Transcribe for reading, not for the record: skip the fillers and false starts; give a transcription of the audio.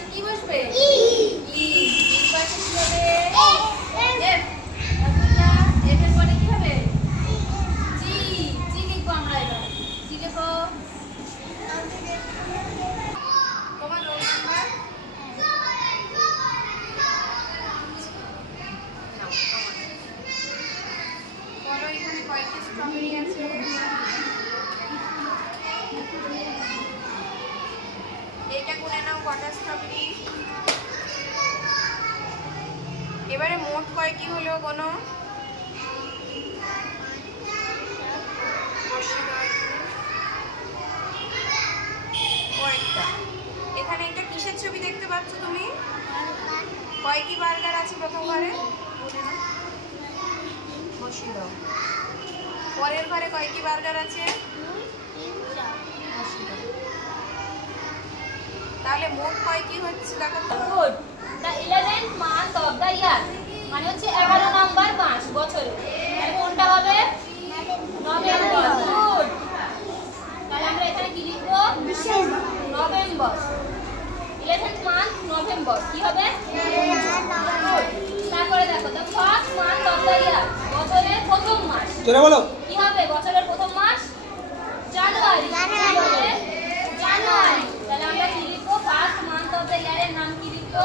পাশে কি বসবে? ই। এর পাশে কি হবে? এফ। এফ এর পরে কি হবে? জি। জি লিখবো আমরা এবার। জি লিখো। তোমার রোল নাম্বার? বলো এখানে কয়টি স্ট্রবেরি আছে? এটা গুনে নাও কটা স্ট্রবেরি। এবারে মোট কয়টি হলো কোনো? কয়েকটা। এখানে একটা কিসের ছবি দেখতে পাচ্ছ তুমি? কয়টি বার্গার আছে প্রথম ঘরে? বসিয়ে দাও। পরের ঘরে কয়টি বার্গার আছে? তাহলে মোট কয়টি হচ্ছে দেখো তো। Good. The 11th month of the year মানে হচ্ছে 11 নাম্বার মাস বছরে। তাহলে কোনটা হবে? নভেম্বর। গুড। তাহলে আমরা এখানে কি লিখব? নভেম্বর। 11th month নভেম্বর কি হবে? গুড। তারপরে দেখো the first month of the year বছরের প্রথম মাস। জোরে বলো। কি হবে বছরের প্রথম মাস? জানুয়ারি। জানুয়ারি। তাহলে আমরা কি লিখব? First month of the year এর নাম কি লিখব?